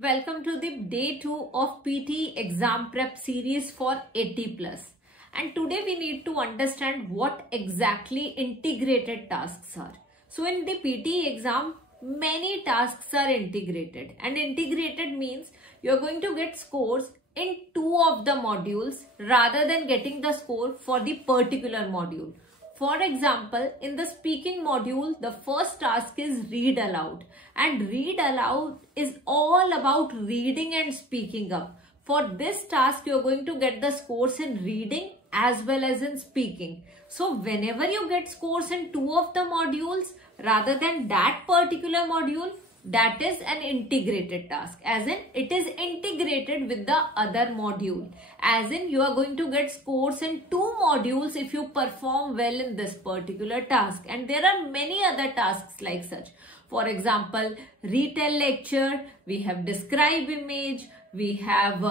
Welcome to the day 2 of PT exam prep series for 80 plus. And today we need to understand what exactly integrated tasks are. So in the PT exam, many tasks are integrated, and integrated means you're going to get scores in two of the modules rather than getting the score for the particular module. For example, in the speaking module, the first task is read aloud, and read aloud is all about reading and speaking up. For this task, you're going to get the scores in reading as well as in speaking. So whenever you get scores in two of the modules rather than that particular module, that is an integrated task, as in it is integrated with the other module, as in you are going to get scores in two modules if you perform well in this particular task. And there are many other tasks like such. For example, retell lecture, we have describe image, we have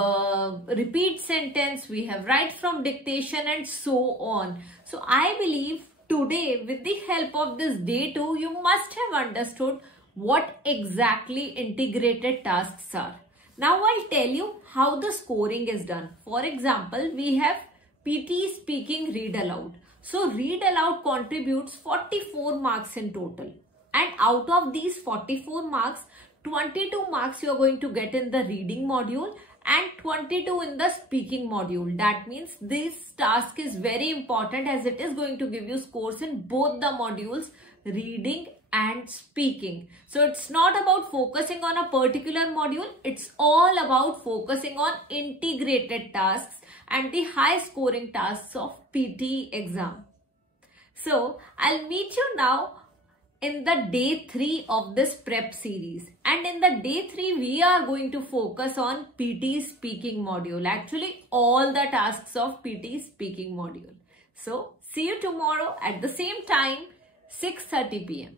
repeat sentence, we have write from dictation, and so on. So I believe today, with the help of this day 2, you must have understood what exactly integrated tasks are. Now I'll tell you how the scoring is done. For example, we have PT speaking read aloud. So read aloud contributes 44 marks in total. And out of these 44 marks, 22 marks you are going to get in the reading module and 22 in the speaking module. That means this task is very important, as it is going to give you scores in both the modules, reading and speaking. So it's not about focusing on a particular module, it's all about focusing on integrated tasks and the high scoring tasks of PT exam. So I'll meet you now in the day 3 of this prep series, and in the day 3 we are going to focus on PT speaking module, actually all the tasks of PT speaking module. So see you tomorrow at the same time, 6:30 p.m.